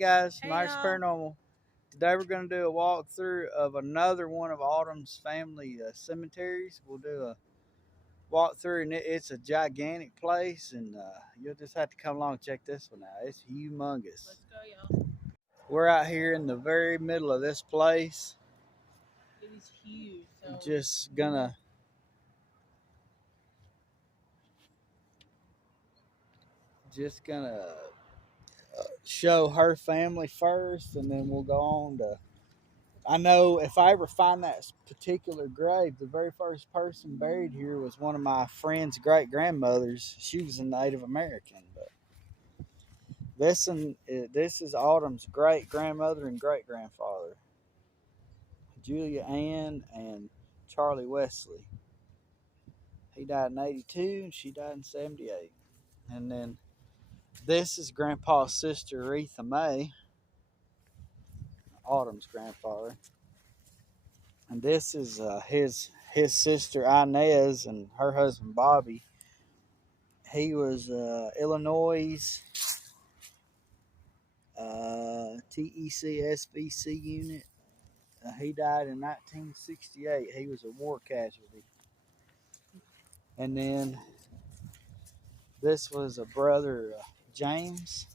guys, Hey, Mike's y'all. Paranormal. Today we're going to do a walkthrough of another one of Autumn's family cemeteries. We'll do a walkthrough, and it's a gigantic place, and you'll just have to come along and check this one out. It's humongous. Let's go, y'all. We're out here in the very middle of this place. It is huge. So Just gonna show her family first, and then we'll go on to. I know if I ever find that particular grave, the very first person buried here was one of my friend's great grandmothers. She was a Native American, but this is Autumn's great grandmother and great grandfather, Julia Ann and Charlie Wesley. He died in '82 and she died in '78. And then this is Grandpa's sister, Aretha May, Autumn's grandfather. And this is his sister Inez and her husband Bobby. He was Illinois TEC-SVC unit. He died in 1968. He was a war casualty. And then this was a brother, James.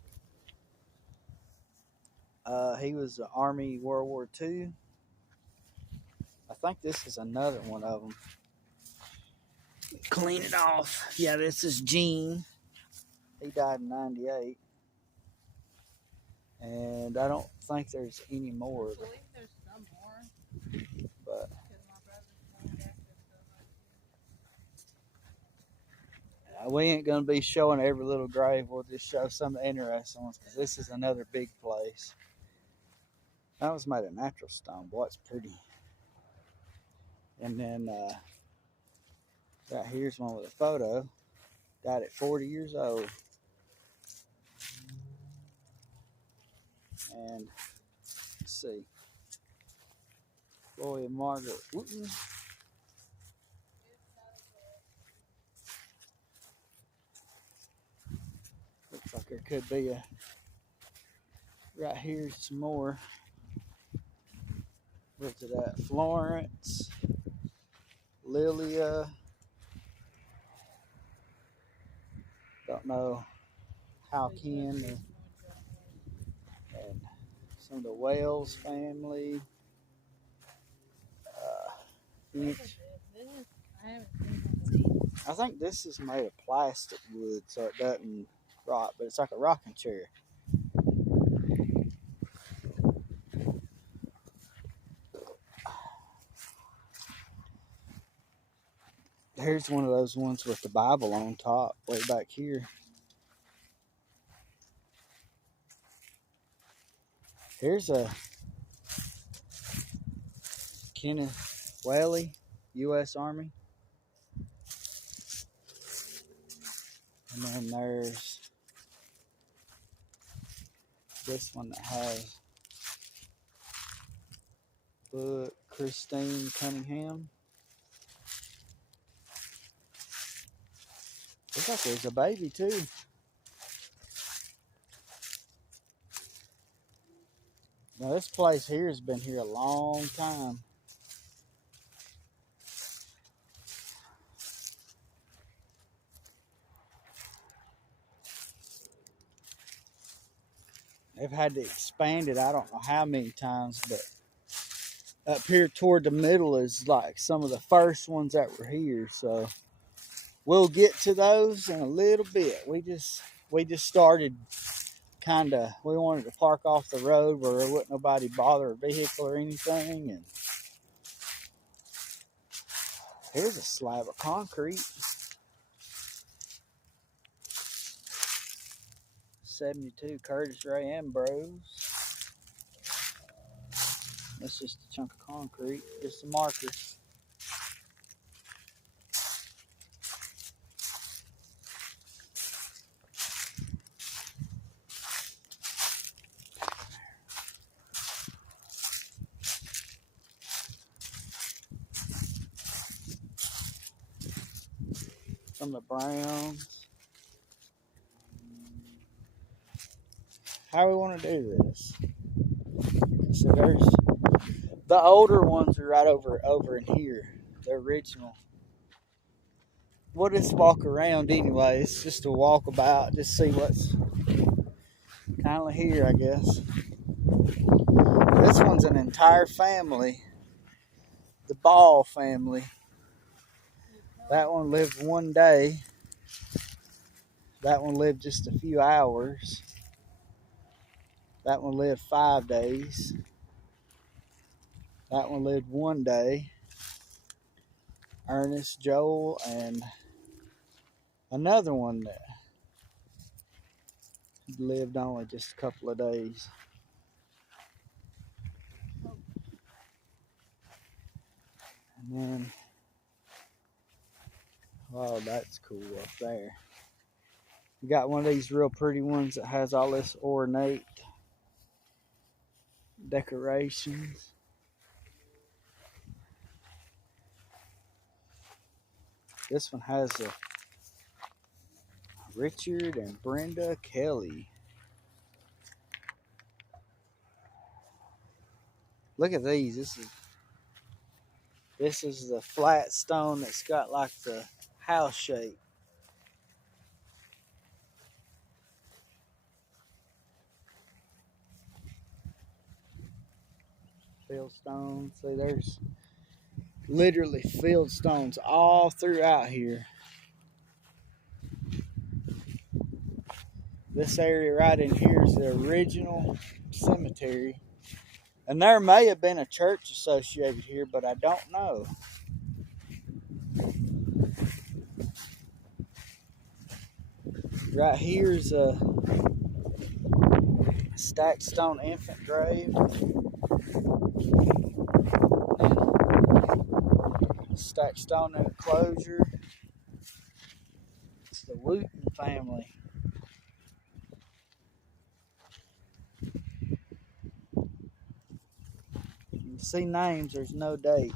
He was the Army World War II. I think this is another one of them. Clean it off. Yeah, this is Gene. He died in '98. And I don't think there's any more. I believe there's some more. But we ain't going to be showing every little grave. We'll just show some of the interesting ones because this is another big place. That was made of natural stone. Boy, it's pretty. And then right here's one with a photo. Died at 40 years old. And let's see. Floyd Margaret Wooten. Looks like there could be a. Right here's some more. Where's it at? Florence. Lilia. Don't know how Ken and some of the Wales family. I think this is made of plastic wood, so it doesn't rot, but it's like a rocking chair. Here's one of those ones with the Bible on top, way back here. Here's a Kenneth Whaley, U.S. Army. And then there's this one that has book Christine Cunningham. Looks like there's a baby too. Now this place here has been here a long time. They've had to expand it I don't know how many times, but up here toward the middle is like some of the first ones that were here. So we'll get to those in a little bit. We just started we wanted to park off the road where there wouldn't nobody bother a vehicle or anything. And here's a slab of concrete. 72 Curtis Ray Ambrose. That's just a chunk of concrete, just some markers. Some of the browns. how we want to do this. So there's the older ones are right over in here, the original. We'll just walk around anyway. It's just a walkabout, just see what's kind of here, I guess. This one's an entire family, the Ball family. That one lived one day. That one lived just a few hours. That one lived 5 days. That one lived one day. Ernest, Joel, and another one that lived only just a couple of days. And then, oh, that's cool up there. You got one of these real pretty ones that has all this ornate decorations. This one has a Richard and Brenda Kelly. Look at these. This is the flat stone that's got like the house shape. Field stones. See, there's literally field stones all throughout here. This area right in here is the original cemetery. And there may have been a church associated here, but I don't know. Right here's a stacked stone infant grave. Stacked stone enclosure. It's the Wooten family. You see names, there's no date.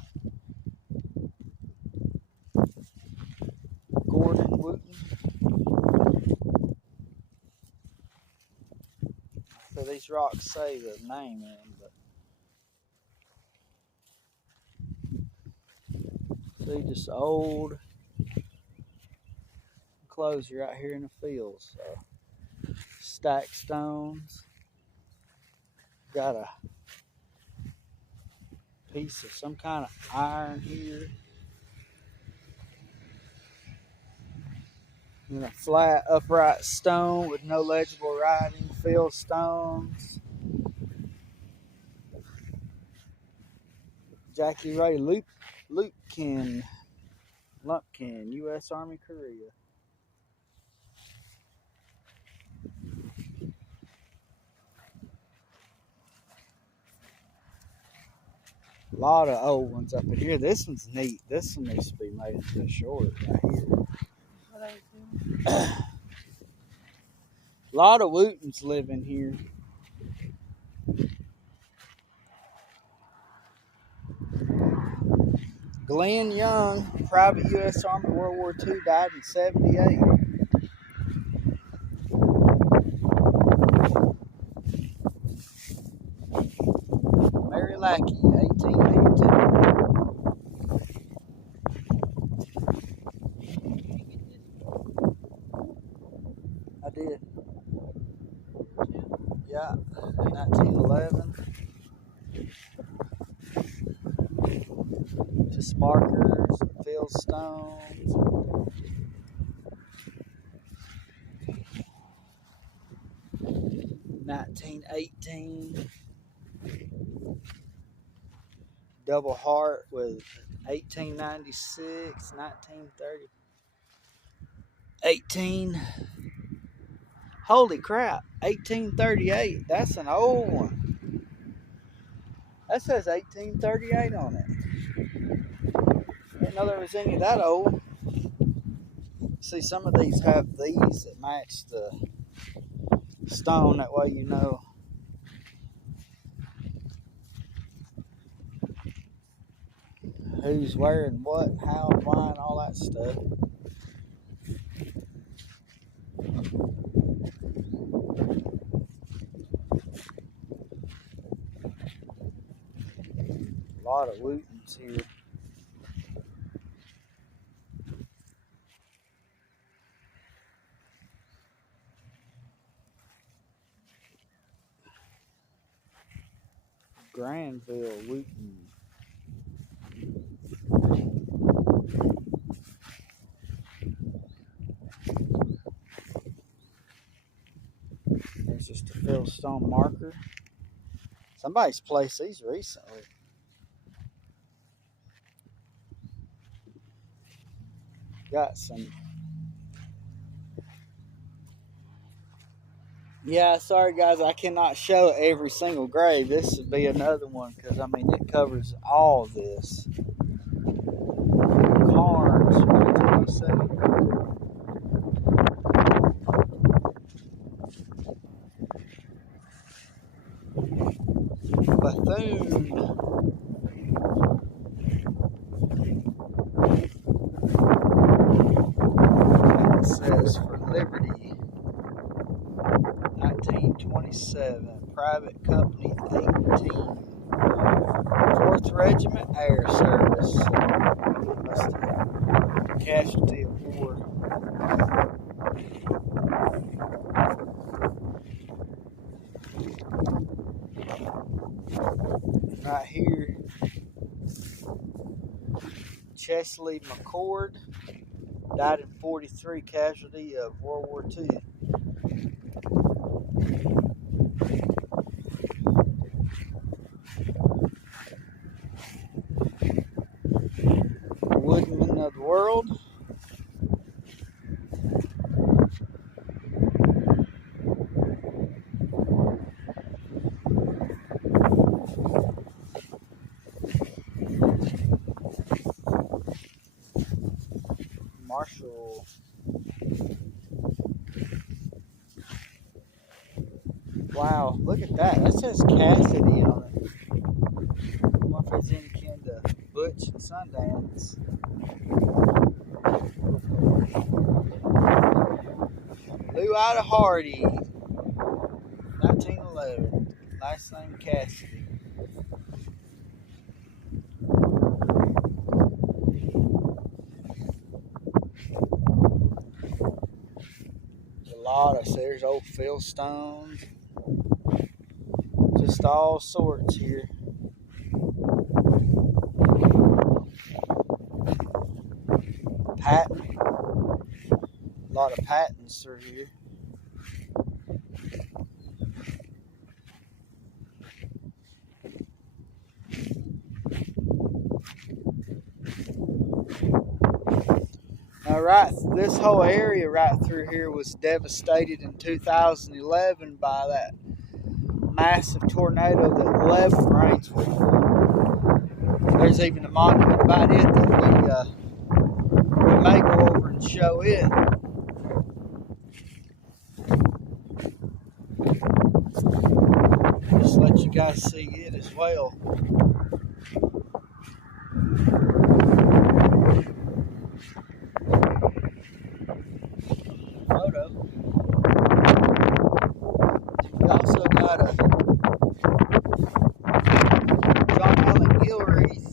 Gordon Wooten. So these rocks say the name in, but see, just old enclosure out here in the fields. So stacked stones. Got a piece of some kind of iron here. And a flat upright stone with no legible writing. Field stones. Jackie Ray Lumpkin, U.S. Army, Korea. A lot of old ones up in here. This one's neat. This one needs to be made into a short right here. A lot of Wootens live in here. Glenn Young, private U.S. Army, World War II, died in 78. Mary Lackey, 1882. I did. Yeah, 1911. Just markers, field stones. $1918. Double heart with 1896, 1930. 18. Holy crap, 1838. That's an old one. That says 1838 on it. Didn't know there was any of that old. See, some of these have these that match the stone. That way you know. Who's wearing what, how, and why, and all that stuff. lot of Wootons here. Granville Wooton. There's just a fieldstone marker. Somebody's placed these recently. Got some. Yeah, sorry guys, I cannot show every single grave. This would be another one because I mean it covers all of this. Carnes, 1907. Bethune. It says for Liberty. 1927, Private Company 18, 4th Regiment Air Service. That's the casualty of war. Right here, Chesley McCord died in 43, casualty of World War II. Woodman of the World. Marshall. Wow, look at that. That says Cassidy on it. I wonder if it's any kin to Butch and Sundance. Lou Ida Hardy, 1911. Last name Cassidy. There's a lot of, there's old fieldstones. Just all sorts here. Patent. A lot of patents through here. Now, right, this whole area right through here was devastated in 2011 by that massive tornado that left Rainsville. There's even a monument about it that we may go over and show it. Just let you guys see it as well. Photo. We also got a John Allen Gilreath,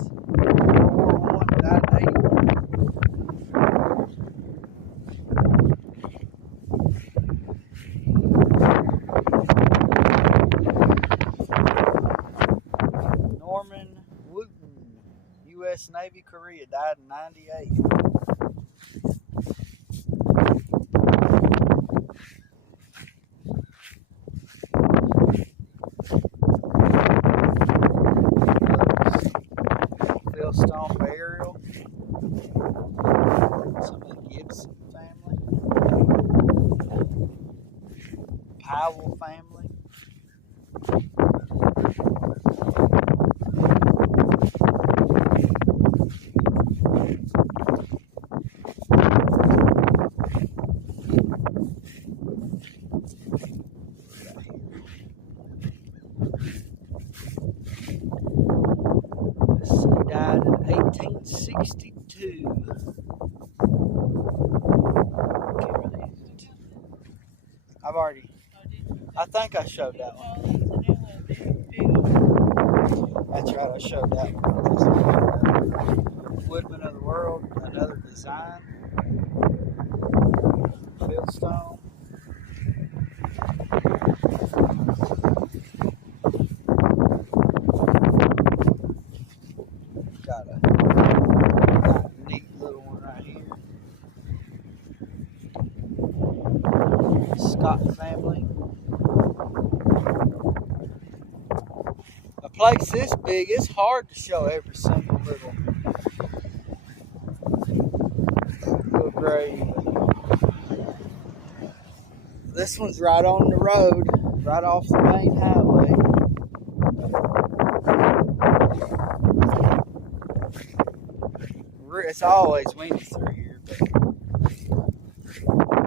World War I, died in 81. Norman Wooten, U.S. Navy, Korea, died in 98. Fieldstone burial. Some of the Gibson family. Powell family. Died in 1862. I've already, I think I showed that one. That's right, I showed that one. Woodman of the World, another design. Fieldstone. Got a neat little one right here. Scott family. A place this big, it's hard to show every single little grave. This one's right on the road, right off the main highway. It's always windy through here, but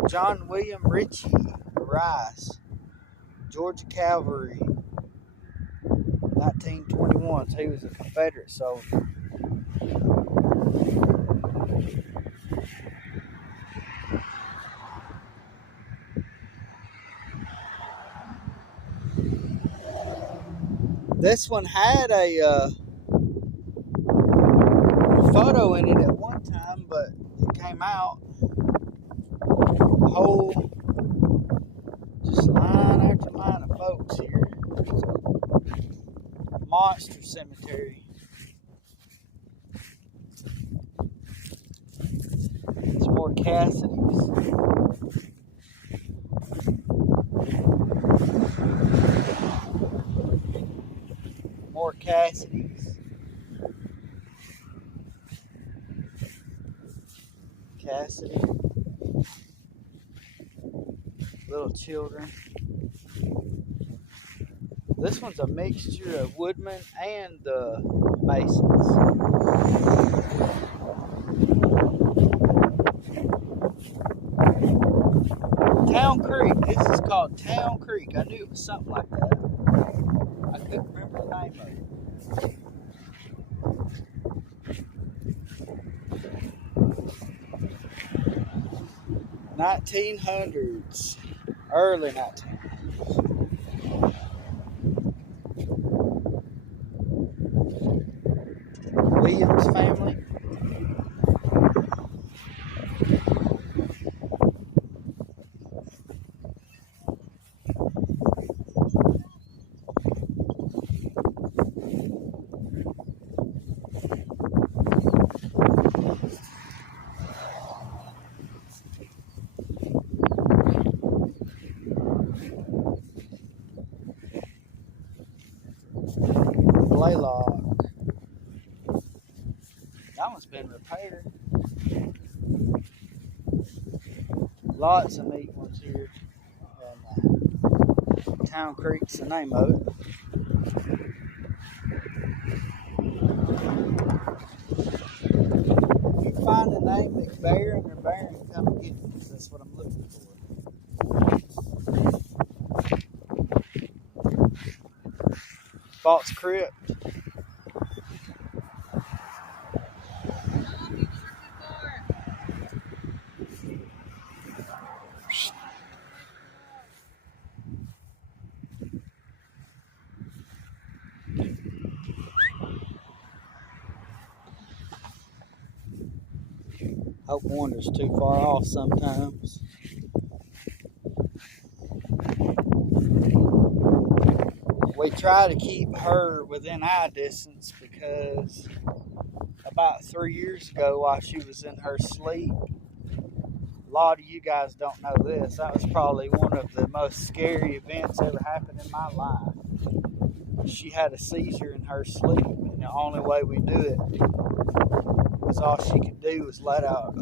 John William Ritchie Rice, Georgia Cavalry, 1921. So he was a Confederate soldier. This one had a photo in it at one time, but it came out whole, just line after line of folks here. It's a monster cemetery. It's more Cassidy's. More Cassidy's. Cassidy. Little children. This one's a mixture of Woodman and Masons. Town Creek. This is called Town Creek. I knew it was something like that. I couldn't remember the name of it. 1900s, early 1900s. Williams family. Blaylock. That one's been repaired. Lots of neat ones here. And Town Creek's the name of it. If you find the name McBaron or Barron, come and get it, because that's what I'm looking for. False Crypt. Hope Wonder's too far off sometimes. We try to keep her within eye distance because about 3 years ago, while she was in her sleep, a lot of you guys don't know this, that was probably one of the most scary events ever happened in my life. She had a seizure in her sleep, and the only way we knew it was all she could do was let out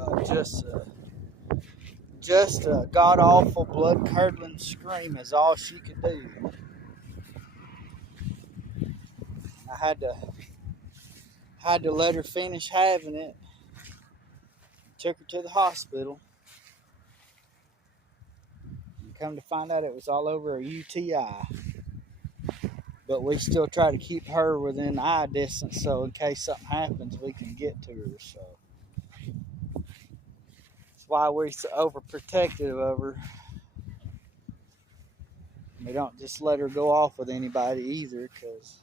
just a god-awful, blood-curdling scream is all she could do. I had to let her finish having it. Took her to the hospital. And come to find out it was all over a UTI. But we still try to keep her within eye distance so in case something happens, we can get to her. So that's why we're so overprotective of her. We don't just let her go off with anybody either, because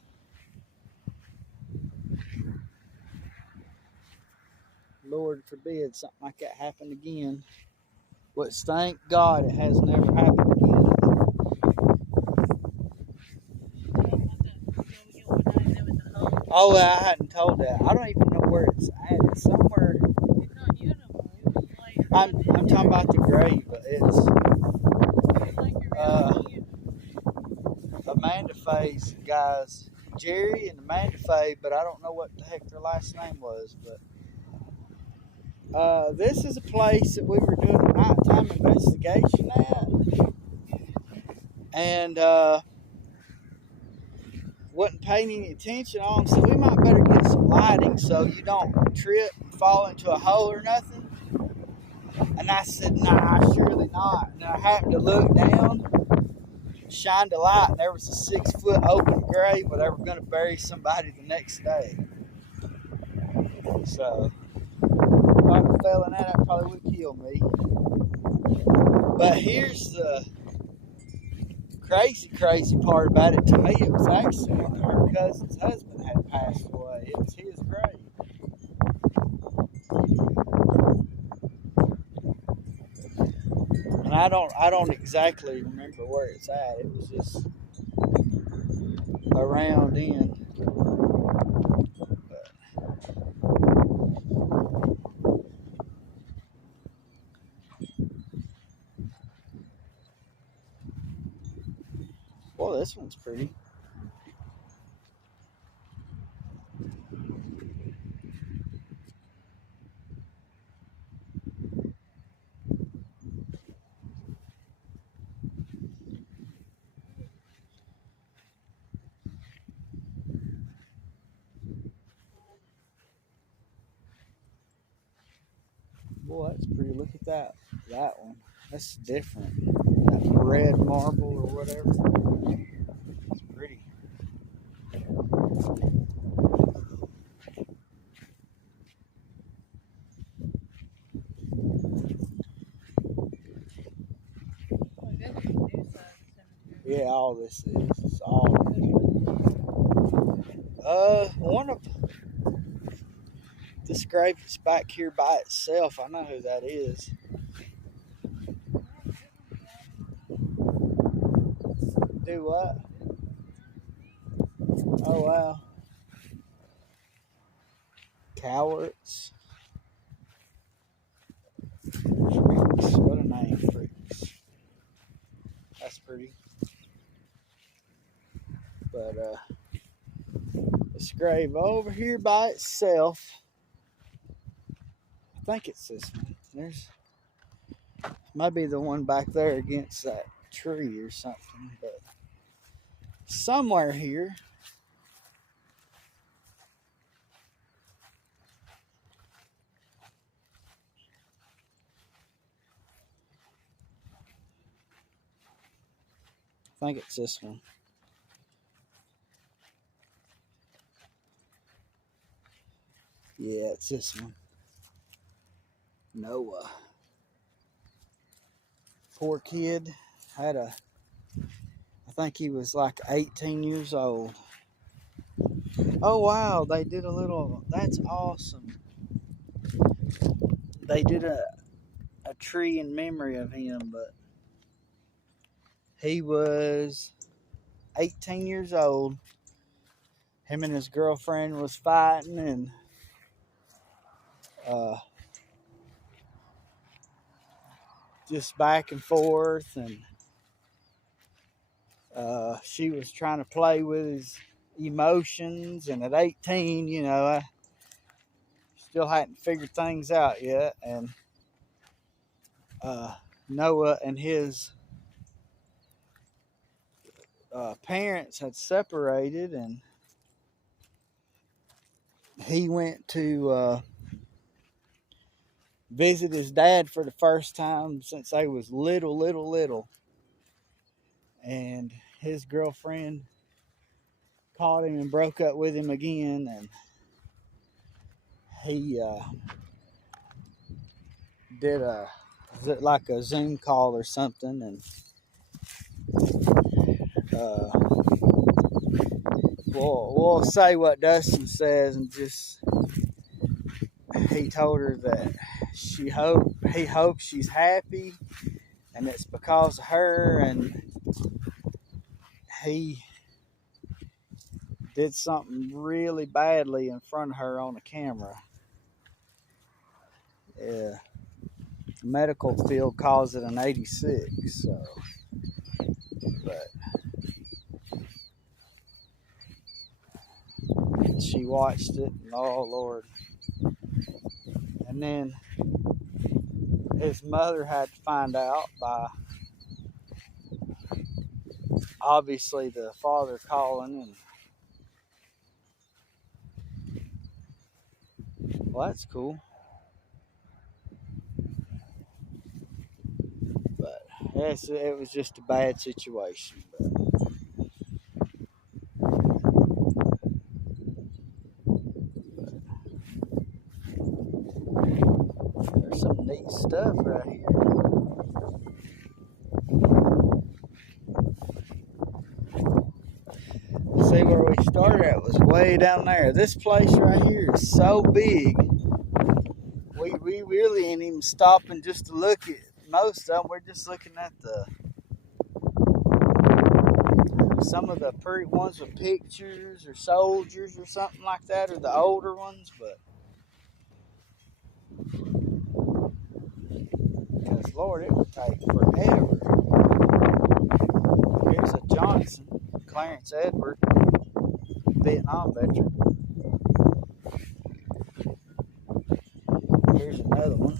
Lord forbid something like that happen again. Which, thank God, it has never happened again. Oh, well, I hadn't told that. I don't even know where it's at. It's somewhere. It's not you no more. It was later. I'm talking about the grave, but it's Like you're you. Amanda Faye's guys, Jerry and Amanda Faye, but I don't know what the heck their last name was. But this is a place that we were doing a nighttime investigation at, and wasn't paying any attention on, so we might better get some lighting so you don't trip and fall into a hole or nothing. And I said, nah, surely not. And I happened to look down, shined a light, and there was a 6-foot open grave where they were going to bury somebody the next day. So, if I fell in that probably would kill me. But here's the crazy part about it. To me, it was actually when her cousin's husband had passed away. It was his grave. And I don't exactly remember where it's at. It was just around in. Well, this one's pretty. Boy, that's pretty. Look at that one. That's different. That red marble or whatever. It's pretty. Yeah, all this is. It's all. One of this grave is back here by itself. I know who that is. Do what? Oh wow. Cowards. Freaks. What a name, Freaks. That's pretty. But this grave over here by itself. I think it's this one. There's might be the one back there against that tree or something, but somewhere here I think it's this one. Yeah, it's this one. Noah. Poor kid. I think he was like 18 years old. Oh wow, they did a little, that's awesome. They did a tree in memory of him, but he was 18 years old. Him and his girlfriend was fighting and just back and forth, and she was trying to play with his emotions, and at 18, you know, I still hadn't figured things out yet, and Noah and his parents had separated, and he went to visit his dad for the first time since they was little, and his girlfriend caught him and broke up with him again, and he did like a Zoom call or something, and we'll say what Dustin says, and just he told her that he hopes she's happy, and it's because of her, and he did something really badly in front of her on the camera. Yeah, the medical field calls it an 86. So, but she watched it, and oh Lord. And then his mother had to find out by obviously the father calling, and well, that's cool. But yes, it was just a bad situation. But there's some neat stuff right here. See, where we started at was way down there. This place right here is so big. We really ain't even stopping just to look at most of them. We're just looking at some of the pretty ones with pictures or soldiers or something like that, or the older ones. But because Lord, it would take forever. Here's a Johnson, Clarence Edward, Vietnam veteran. Here's another one.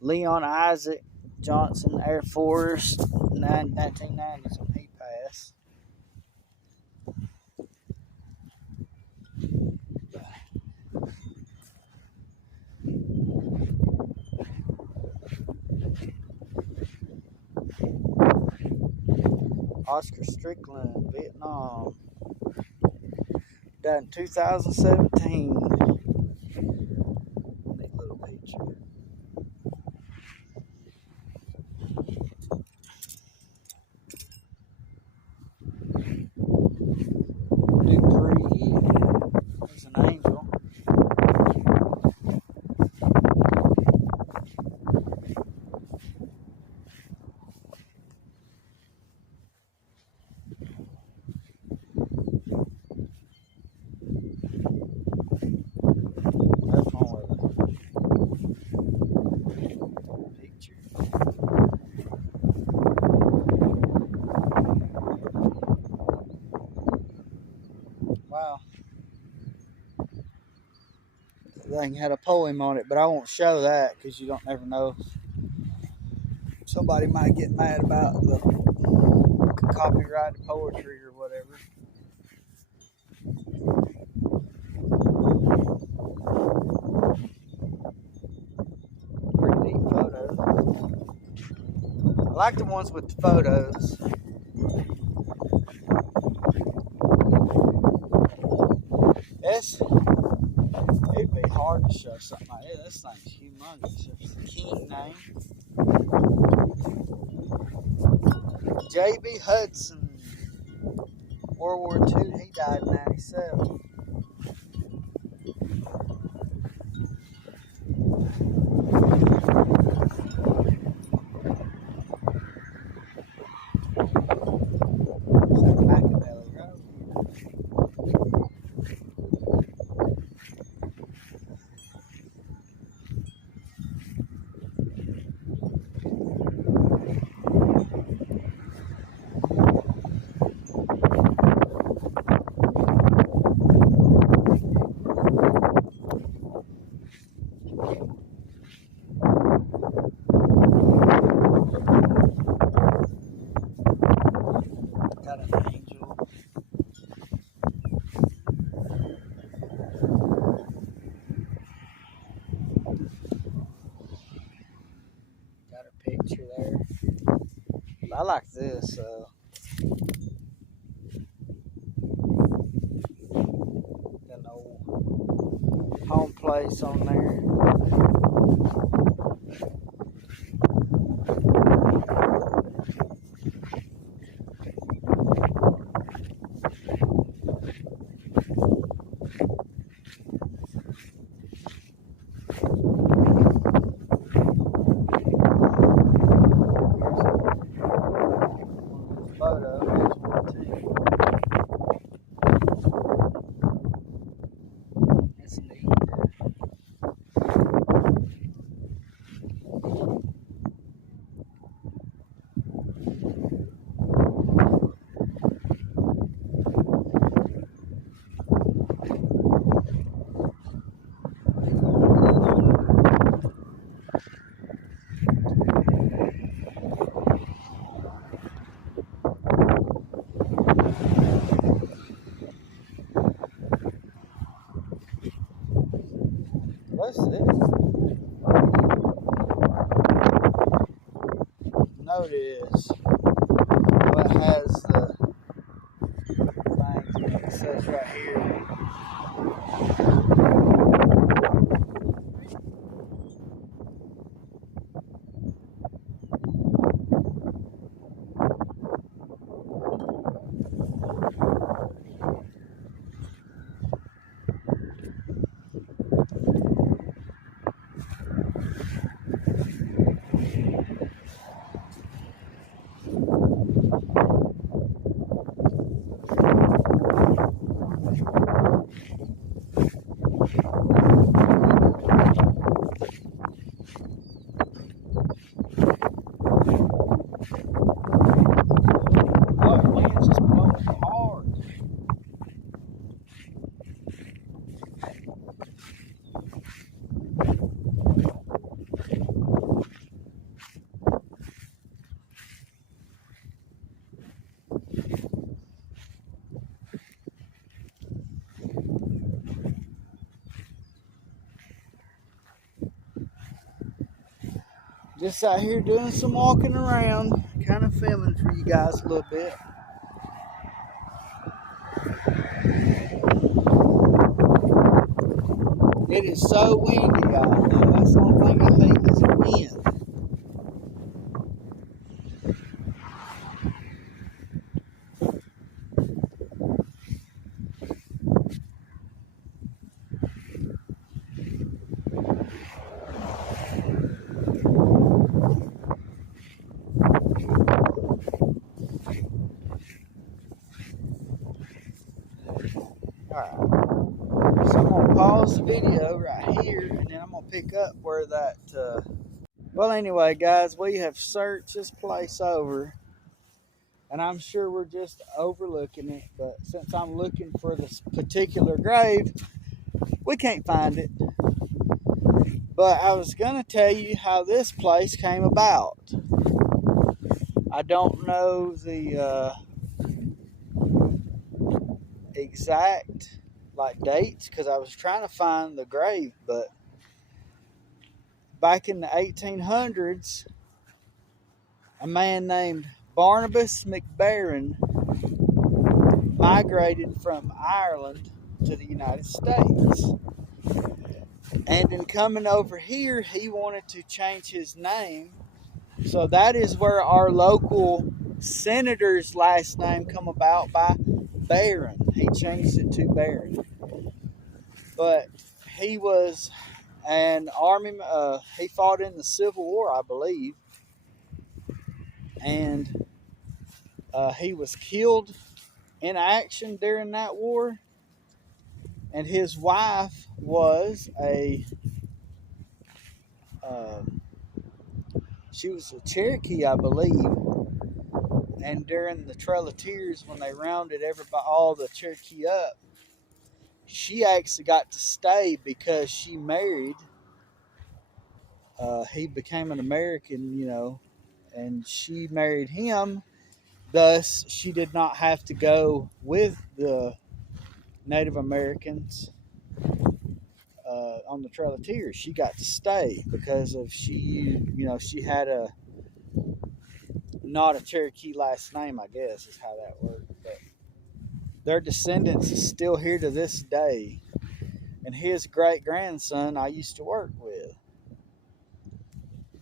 Leon Isaac Johnson, Air Force, 1990s when he passed. Oscar Strickland, Vietnam. Died in 2017. Neat little picture. Dupree. There's an angel. That's one with a picture. Wow. The thing had a poem on it, but I won't show that because you don't never know. Somebody might get mad about the copyrighted poetry or whatever. Pretty neat photo. I like the ones with the photos. It'd be hard to show something like that. This thing's humongous. It's the King name. J.B. Hudson, World War II, he died in 97. Machiavelli Road. Got an angel. Got a picture there. I like this. Got an old home place on there. photo. Here's one too. That's neat. What's this? Notice what has the things in it. It says right here. Oh, the wind's just blowing hard. Just out here doing some walking around, kind of filming for you guys a little bit. It is so windy, guys. That's the only thing I hate is the wind. Alright, so I'm going to pause the video right here, and then I'm going to pick up where that, well, anyway, guys, we have searched this place over, and I'm sure we're just overlooking it, but since I'm looking for this particular grave, we can't find it. But I was going to tell you how this place came about. I don't know the exact dates, because I was trying to find the grave, but back in the 1800s, a man named Barnabas McBaron migrated from Ireland to the United States. And in coming over here, he wanted to change his name. So that is where our local senator's last name come about, by Barron. He changed it to Barron. But he was an army, he fought in the Civil War, I believe. And he was killed in action during that war. And his wife was she was a Cherokee, I believe. And during the Trail of Tears, when they rounded all the Cherokee up, she actually got to stay because she married. He became an American, and she married him. Thus, she did not have to go with the Native Americans on the Trail of Tears. She got to stay because of she had not a Cherokee last name, I guess, is how that worked. But their descendants is still here to this day. And his great-grandson I used to work with.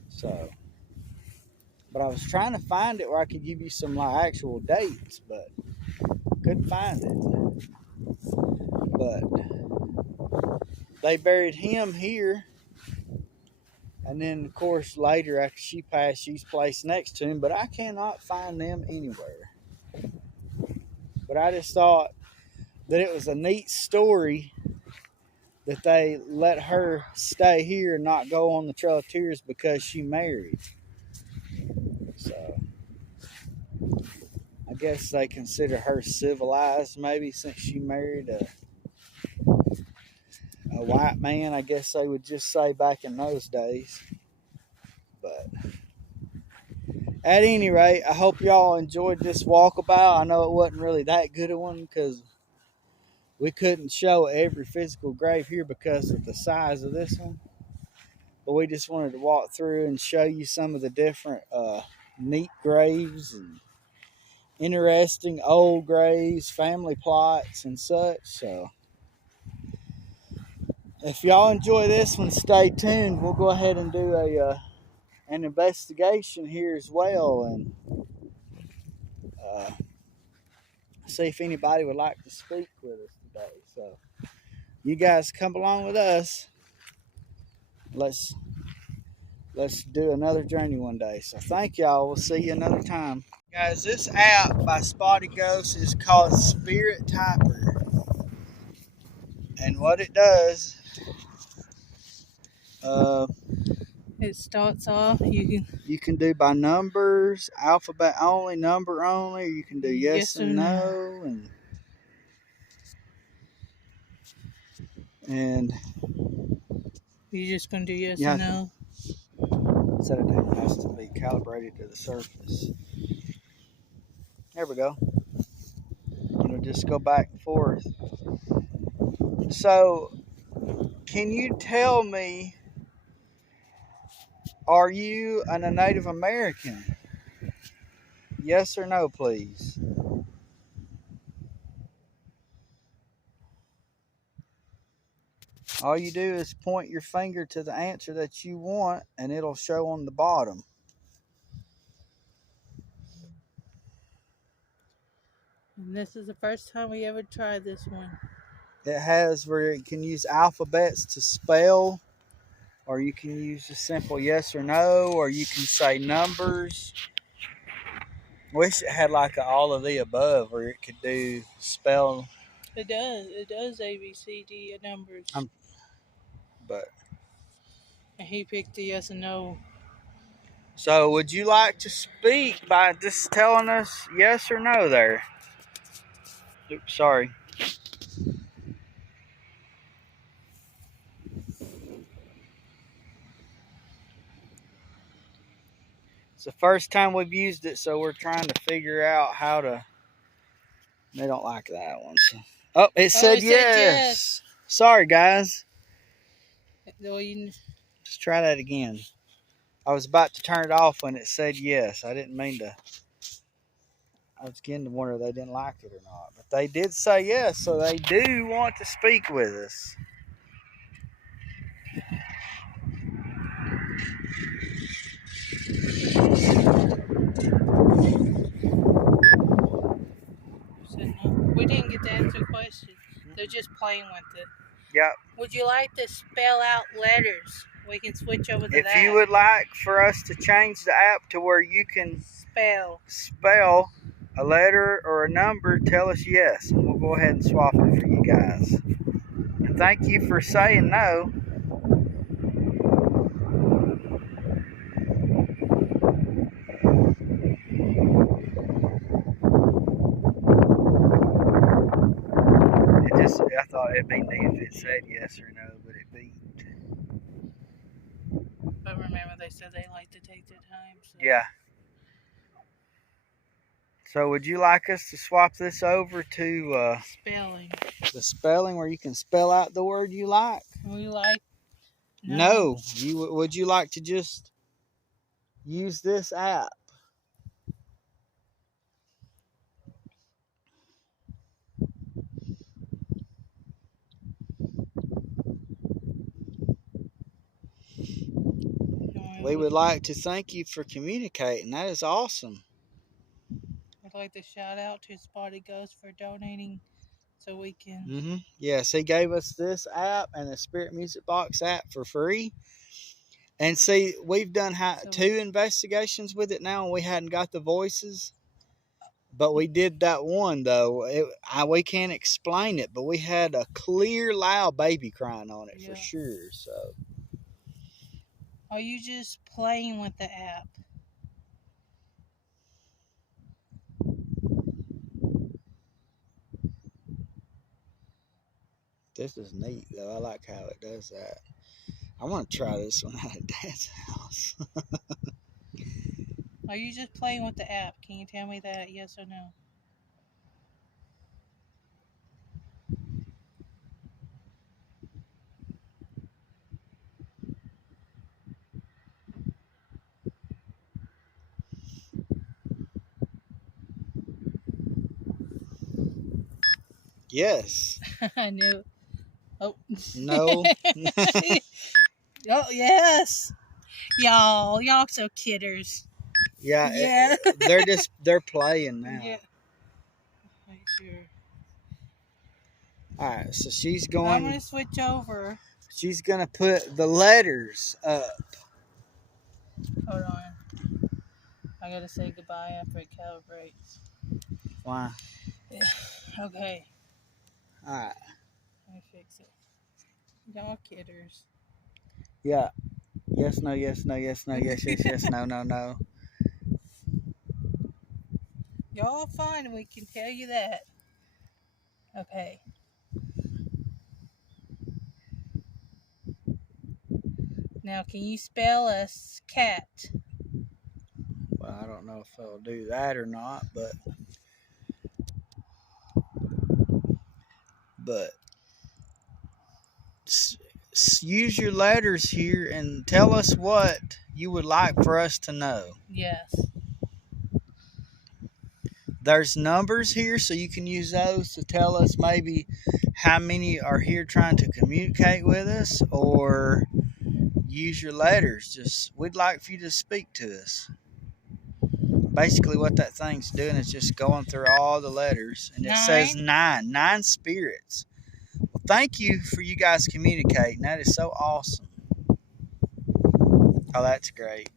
So, but I was trying to find it where I could give you some actual dates, but couldn't find it. But they buried him here, and then of course later after she passed, she's placed next to him, but I cannot find them anywhere. But I just thought that it was a neat story that they let her stay here and not go on the Trail of Tears because she married. So I guess they consider her civilized, maybe, since she married a white man. I guess they would just say back in those days. But at any rate, I hope y'all enjoyed this walkabout. I know it wasn't really that good a one because we couldn't show every physical grave here because of the size of this one. But we just wanted to walk through and show you some of the different neat graves and interesting old graves, family plots, and such. So if y'all enjoy this one, stay tuned. We'll go ahead and do an investigation here as well and see if anybody would like to speak with us today. So you guys come along with us. Let's do another journey one day. So thank y'all. We'll see you another time. Guys, this app by Spotted Ghost is called Spirit Typer. And what it does, It starts off, you can do by numbers, alphabet only, number only, or you can do yes and no, and you're just gonna do yes and no. Set it down. It has to be calibrated to the surface. There we go. It'll just go back and forth. So, can you tell me, are you a Native American? Yes or no, please. All you do is point your finger to the answer that you want, and it'll show on the bottom. And this is the first time we ever tried this one. It has where you can use alphabets to spell, or you can use a simple yes or no, or you can say numbers. Wish it had like all of the above, where it could do spell. It does A, B, C, D numbers. But and he picked the yes and no. So would you like to speak by just telling us yes or no there? Oops, sorry. It's the first time we've used it, so we're trying to figure out how to. They don't like that one. So. Oh, it said yes. Sorry, guys. Let's try that again. I was about to turn it off when it said yes. I didn't mean to. I was getting to wonder if they didn't like it or not. But they did say yes, so they do want to speak with us. We didn't get to answer questions. They're just playing with it. Yep. Would you like to spell out letters? We can switch over to that. If you would like for us to change the app to where you can spell a letter or a number, tell us yes, and we'll go ahead and swap it for you guys. And thank you for saying no. I thought it'd be neat if it said yes or no, but it beat. But remember, they said they like to take their time. So. Yeah. So would you like us to swap this over to spelling? The spelling where you can spell out the word you like? We like. No. Would you like to just use this app? We would like to thank you for communicating. That is awesome. I'd like to shout out to Spotted Ghost for donating so we can. Yes, he gave us this app and the Spirit Music Box app for free. And see, we've done 2 investigations with it now, and we hadn't got the voices. But we did that one though. We can't explain it, but we had a clear, loud baby crying on it for Yeah. sure. So Are you just playing with the app? this is neat though. I like how it does that. I want to try this one out at Dad's house. Are you just playing with the app? Can you tell me that, yes or no? Yes. I knew. Oh. No. Oh, yes. Y'all so kidders. Yeah. Yeah. They're playing now. Yeah. Make sure. All right. So she's I'm going. gonna switch over. She's gonna put the letters up. Hold on. I gotta say goodbye after it calibrates. Why? Okay. All right. Let me fix it. Y'all kidders. Yeah. Yes. No. Yes. No. Yes. No. Yes. Yes. Yes. No. No. No. Y'all fine, we can tell you that. Okay. Now, can you spell us cat? Well, I don't know if I'll do that or not, but use your letters here and tell us what you would like for us to know. Yes. There's numbers here, so you can use those to tell us maybe how many are here trying to communicate with us, or use your letters. Just we'd like for you to speak to us. Basically, what that thing's doing is just going through all the letters, and it says 9 spirits. Well, thank you for you guys communicating. That is so awesome. Oh, that's great.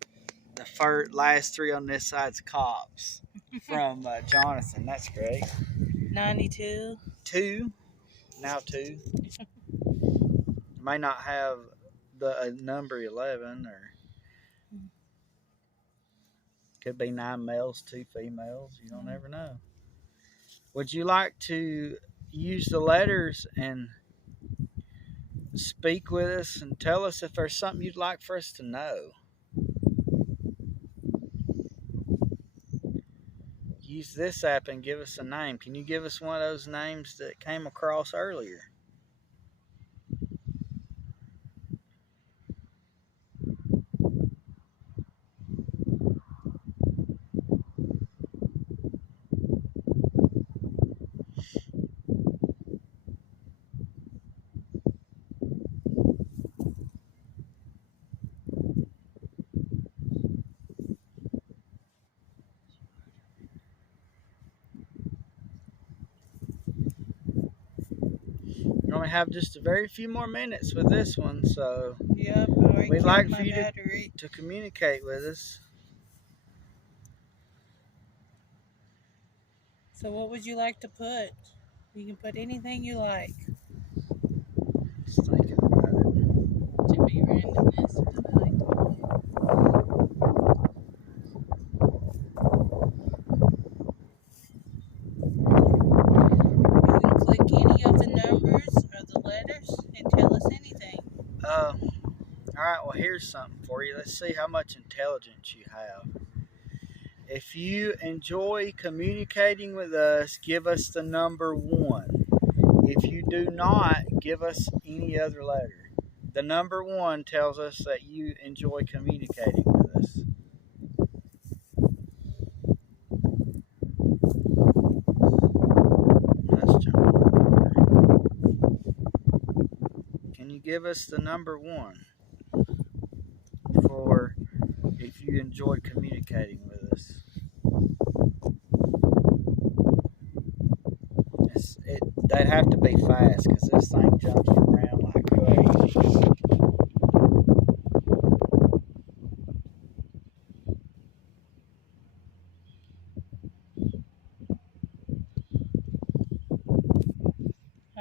The last 3 on this side's cops from Jonathan. That's great. 92. 2. Now 2. May not have the number 11, or could be 9 males, 2 females. You don't ever know. Would you like to use the letters and speak with us and tell us if there's something you'd like for us to know? Use this app and give us a name. Can you give us one of those names that came across earlier? We only have just a very few more minutes with this one, so Yep. we'd like for you to communicate with us. So what would you like to put? You can put anything you like. Just thinking about it. To be randomness. I like to put. You can click any of the numbers or the letters and tell us anything. All right, well, here's something for you. Let's see how much intelligence you have. If you enjoy communicating with us, give us the number 1. If you do not, give us any other letter. The number 1 tells us that you enjoy communicating with us. Let's jump over. Can you give us the number 1 for if you enjoy communicating with us? They'd have to be fast because this thing jumps around like crazy.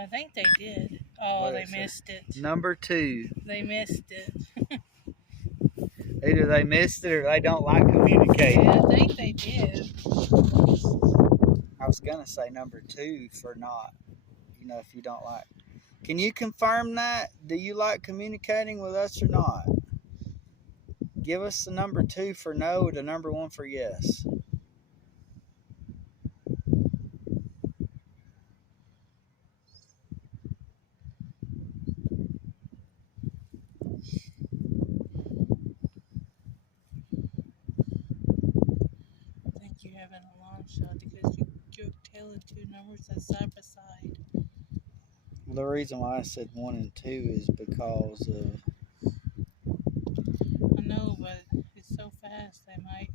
I think they did. Oh, What they is it? missed it. Number 2. They missed it. Either they missed it or they don't like communicating. Yeah, I think they did. I was gonna say number 2 for not. If you don't like. Can you confirm that? Do you like communicating with us or not? Give us the number 2 for no, the number 1 for yes. I think you're having a long shot because you're telling two numbers that's side by side. Well, the reason why I said 1 and 2 is because of. I know, but it's so fast they might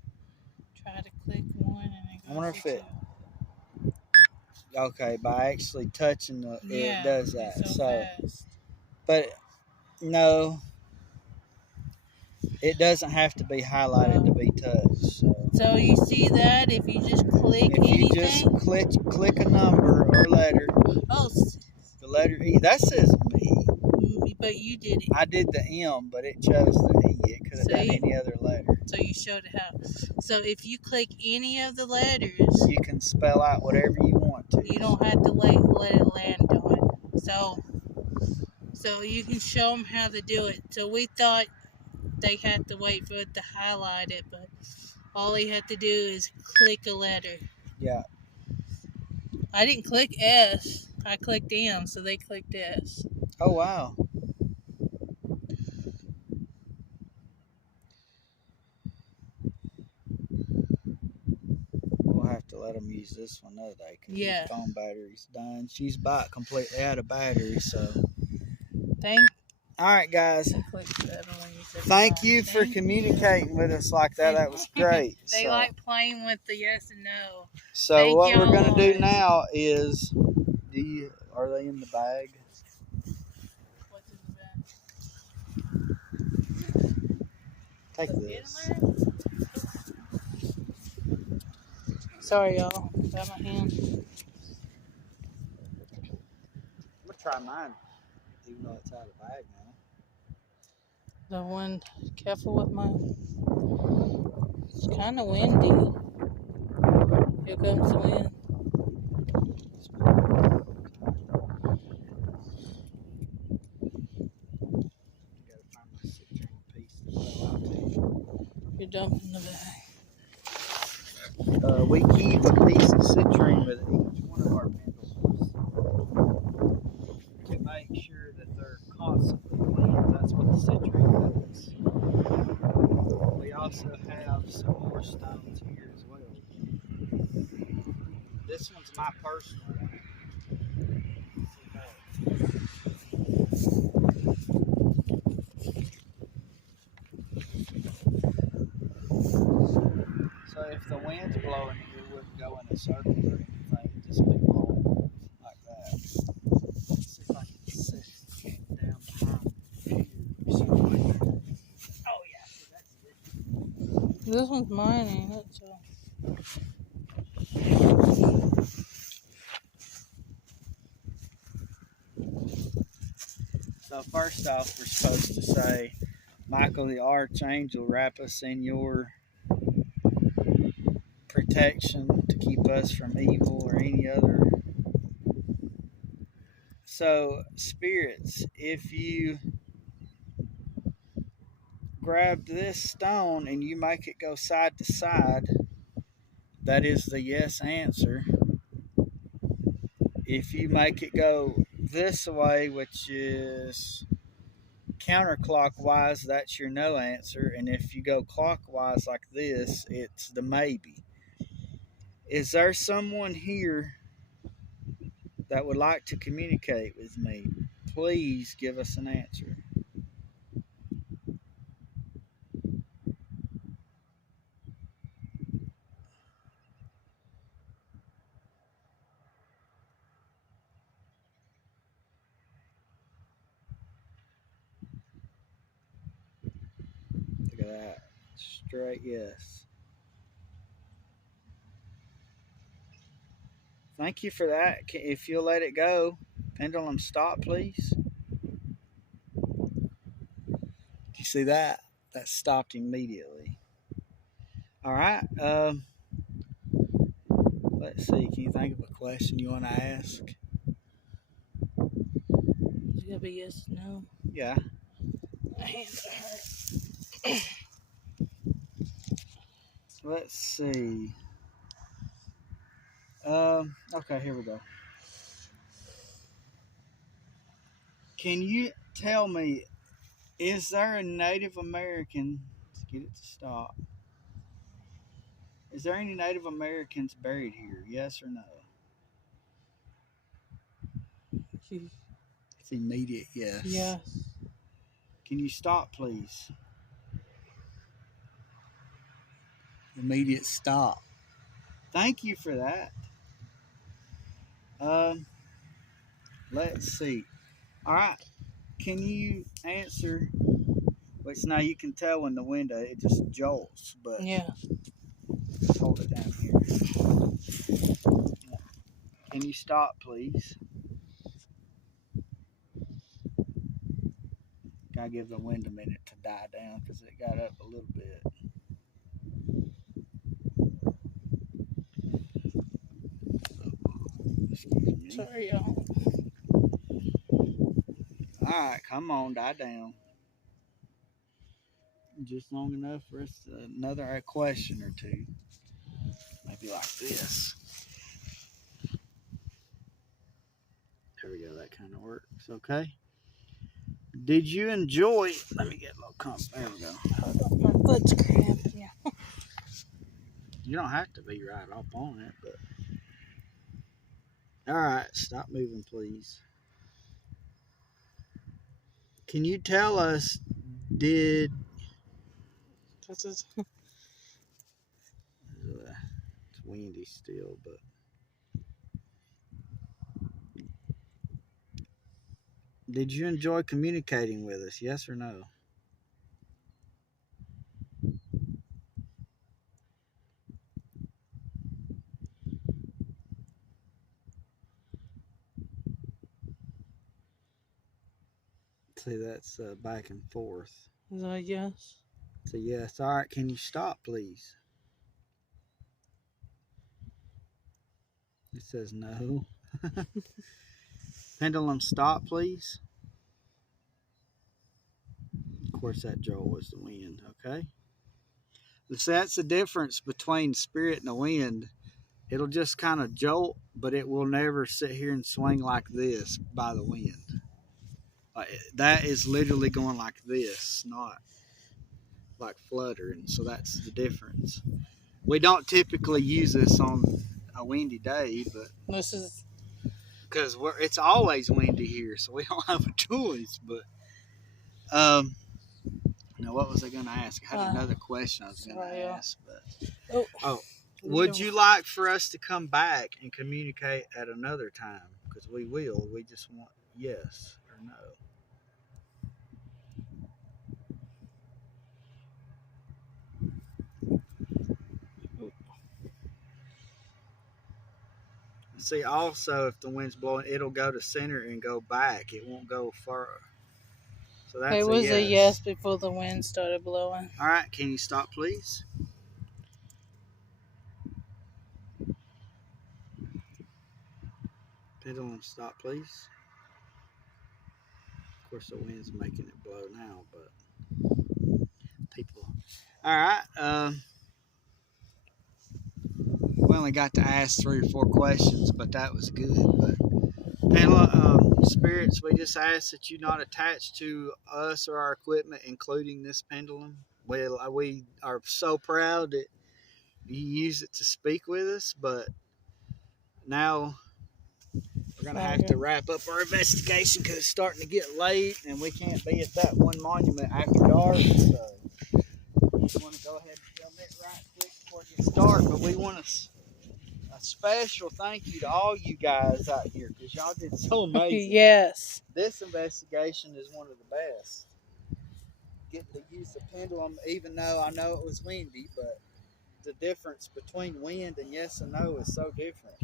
try to click one and it I wonder goes if to it. two. Okay, by actually touching Yeah, it does that. it's so fast. But no, it doesn't have to be highlighted to be touched. So you see that if you just click If you anything? just click a number or letter, Oh, the letter E, that says me. but you did it. I did the M, but it chose the E. It could have done See? any other letter. So you showed it how. So if you click any of the letters, You can spell out whatever you want to. you don't have to let it land on. So you can show them how to do it. So we thought they had to wait for it to highlight it, but all they had to do is click a letter. Yeah. I didn't click S. I clicked M, so they clicked S. Oh, wow. We'll have to let them use this one another day because Yeah. the phone battery's dying. She's about completely out of battery, so. All right, guys. Thank you for communicating with us like that. That was great. They like playing with the yes and no. So what we're going to do now is, are they in the bag? What's in the bag? Take this. Sorry, y'all. Got my hand. I'm going to try mine, even though it's out of the bag now. The one, careful with mine. It's kind of windy. Here comes the wind. You're dumping the bag. We keep a piece of citrine with each one of our pendulums to make sure that they're constantly clean. That's what the citrine does. We also have some more stones here as well. This one's my personal one. So if the wind's blowing, it wouldn't go in a circle or anything. It'd just be blowing like that. Let's see if I can sit down behind here or something like that. Oh yeah, so that's it. This one's mine, ain't it? So first off, we're supposed to say, Michael the Archangel, wrap us in your protection to keep us from evil or any other. So, spirits, if you grab this stone and you make it go side to side, that is the yes answer. If you make it go this way, which is counterclockwise, that's your no answer. And if you go clockwise like this, it's the maybe. Is there someone here that would like to communicate with me? Please give us an answer. Look at that. Straight yes. Thank you for that. If you'll let it go, Pendulum stop, please. You see that? That stopped immediately. All right. Let's see. Can you think of a question you want to ask? It's gonna be yes, no. Yeah. My hands hurt. Let's see. Okay, here we go. Can you tell me, is there a Native American? Let's get it to stop. Is there any Native Americans buried here? Yes or no? It's immediate yes. Yes. Can you stop, please? Immediate stop. Thank you for that. Let's see. All right. Can you answer? Which now you can tell in the window it just jolts, but Yeah. let's hold it down here. Can you stop, please? Gotta give the wind a minute to die down because it got up a little bit. Excuse me. Sorry, y'all. All right, come on, die down. Just long enough for us to, another question or two. Maybe like this. There we go. That kind of works. Okay. Did you enjoy? Let me get a little comfort. There we go. My foot's cramping. Yeah. You don't have to be right up on it, but. All right, stop moving, please. Can you tell us, did. This is. It's windy still, but. Did you enjoy communicating with us? Yes or no? See, that's back and forth. Is that yes? So yes. All right. Can you stop, please? It says no. Pendulum stop, please. Of course, that jolt was the wind. Okay. So that's the difference between spirit and the wind. It'll just kind of jolt, but it will never sit here and swing like this by the wind. Like, that is literally going like this, not like fluttering. So that's the difference. We don't typically use this on a windy day, but This is. because it's always windy here, so we don't have a choice. But now what was I going to ask? I had another question I was going to ask, but would you like for us to come back and communicate at another time? Because we will. We just want yes or no. See, also, if the wind's blowing, it'll go to center and go back. It won't go far. So that's It was a yes before the wind started blowing. All right, can you stop, please? Pendulum stop, please. Of course, the wind's making it blow now, but people. All right. We only got to ask 3 or 4 questions, but that was good. But pendulum spirits, we just ask that you not attach to us or our equipment, including this pendulum. Well, we are so proud that you use it to speak with us, but now we're going to have to wrap up our investigation because it's starting to get late and we can't be at that one monument after dark. So we want to go ahead and film it right quick before it gets dark. But we want a special thank you to all you guys out here because y'all did so amazing. Yes. This investigation is one of the best. Getting to use the pendulum, even though I know it was windy, but the difference between wind and yes and no is so different.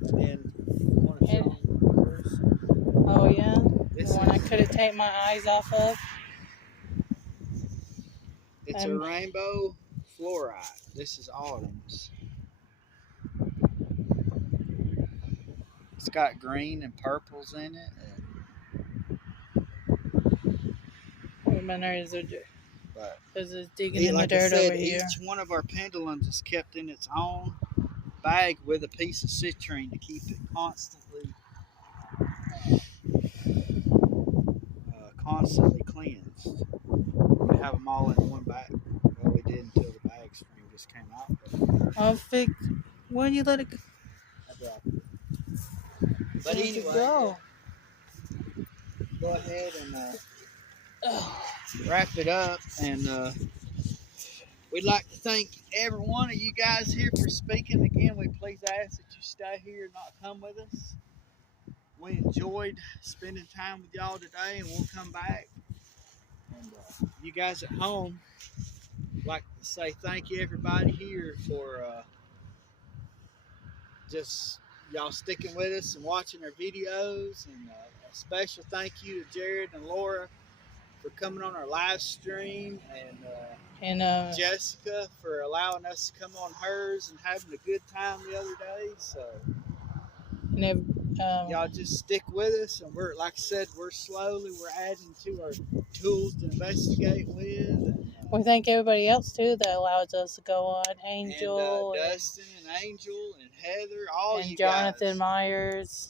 And take my eyes off of. It's a rainbow fluorite. This is autumn's. It's got green and purples in it. My nose are But because it's digging in the like I dirt said, over here. each one of our pendulums is kept in its own bag with a piece of citrine to keep it constantly cleansed. We have them all in one bag. Well, we did until the bag stream just came out. Why do you let it go? But anyway, go ahead and wrap it up. And we'd like to thank every one of you guys here for speaking. Again, we please ask that you stay here and not come with us. We enjoyed spending time with y'all today, and we'll come back. And you guys at home, I'd like to say thank you everybody here for just y'all sticking with us and watching our videos. And a special thank you to Jared and Laura for coming on our live stream, and Jessica for allowing us to come on hers and having a good time the other day. So y'all just stick with us, and we're, like I said, we're adding to our tools to investigate with. And, we thank everybody else too that allows us to go on. Angel, and Dustin, and Angel, and Heather, all and you Jonathan guys, Myers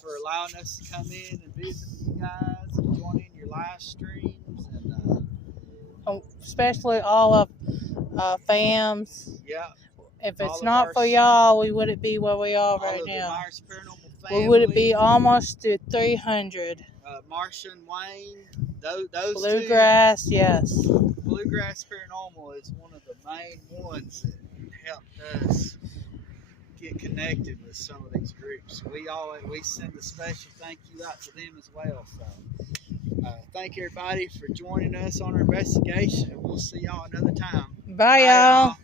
for allowing us to come in and visit with you guys and join in your live streams, and especially all of FAMs. yeah. If it's not for y'all, we wouldn't be where we are right now. Myers Paranormal family. We would be almost to 300. Marsha and Wayne, those Bluegrass, two, yes. Bluegrass Paranormal is one of the main ones that helped us get connected with some of these groups. We send a special thank you out to them as well. So thank everybody for joining us on our investigation. We'll see y'all another time. Bye y'all.